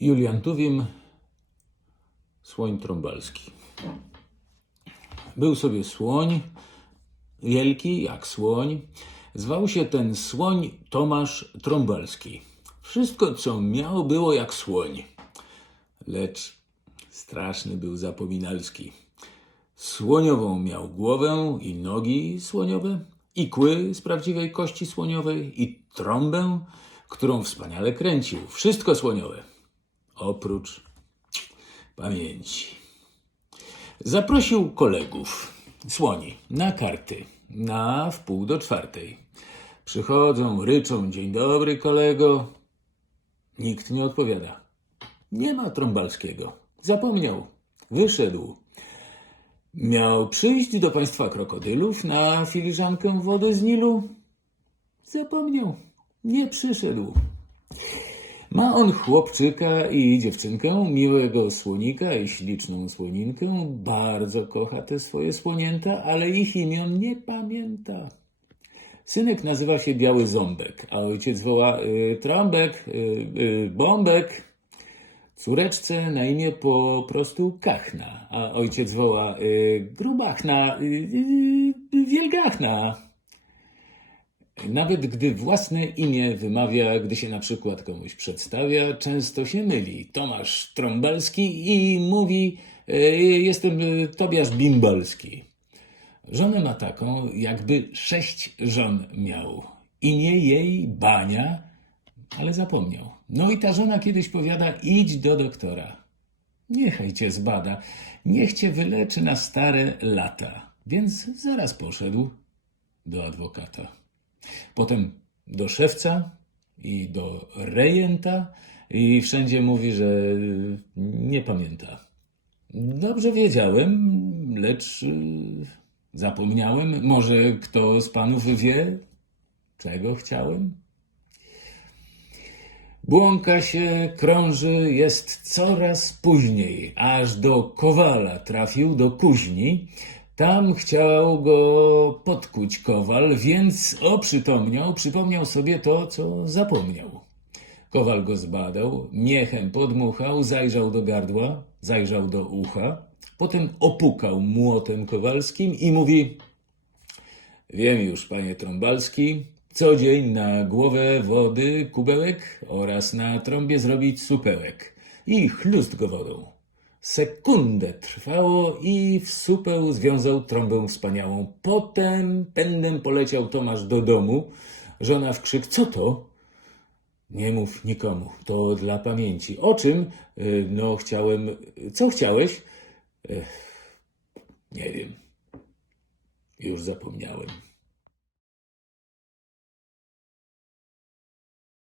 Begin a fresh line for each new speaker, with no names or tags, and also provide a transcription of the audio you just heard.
Julian Tuwim, słoń trąbalski. Był sobie słoń, wielki jak słoń. Zwał się ten słoń Tomasz Trąbalski. Wszystko, co miał, było jak słoń. Lecz straszny był zapominalski. Słoniową miał głowę i nogi słoniowe, i kły z prawdziwej kości słoniowej, i trąbę, którą wspaniale kręcił. Wszystko słoniowe, oprócz pamięci. Zaprosił kolegów, słoni, na karty, na wpół do czwartej. Przychodzą, ryczą, dzień dobry kolego. Nikt nie odpowiada. Nie ma Trąbalskiego. Zapomniał. Wyszedł. Miał przyjść do państwa krokodylów na filiżankę wody z Nilu. Zapomniał. Nie przyszedł. Ma on chłopczyka i dziewczynkę, miłego słonika i śliczną słoninkę. Bardzo kocha te swoje słonięta, ale ich imion nie pamięta. Synek nazywa się Biały Ząbek, a ojciec woła y, Trąbek, y, y, Bombek. Córeczce na imię po prostu Kachna, a ojciec woła y, Grubachna, y, y, Wielgachna. Nawet gdy własne imię wymawia, gdy się na przykład komuś przedstawia, często się myli. Tomasz Trąbalski i mówi: y, Jestem y, Tobiasz Bimbalski. Żonę ma taką, jakby sześć żon miał. Imię jej Bania, ale zapomniał. No i ta żona kiedyś powiada: idź do doktora. Niechaj cię zbada, niech cię wyleczy na stare lata. Więc zaraz poszedł do adwokata. Potem do szewca i do rejenta i wszędzie mówi, że nie pamięta. Dobrze wiedziałem, lecz y, zapomniałem. Może kto z panów wie, czego chciałem? Błąka się, krąży, jest coraz później, aż do Kowala trafił, do kuźni. Tam chciał go podkuć Kowal, więc oprzytomniał, przypomniał sobie to, co zapomniał. Kowal go zbadał, miechem podmuchał, zajrzał do gardła, zajrzał do ucha, potem opukał młotem kowalskim i mówi: Wiem już, panie Trąbalski, co dzień na głowę wody kubełek oraz na trąbie zrobić supełek i chlust go wodą. Sekundę trwało i w supeł związał trąbę wspaniałą. Potem pędem poleciał Tomasz do domu. Żona w krzyk, co to? Nie mów nikomu, to dla pamięci. O czym? Y, No, chciałem. Co chciałeś? Ech, nie wiem. Już zapomniałem.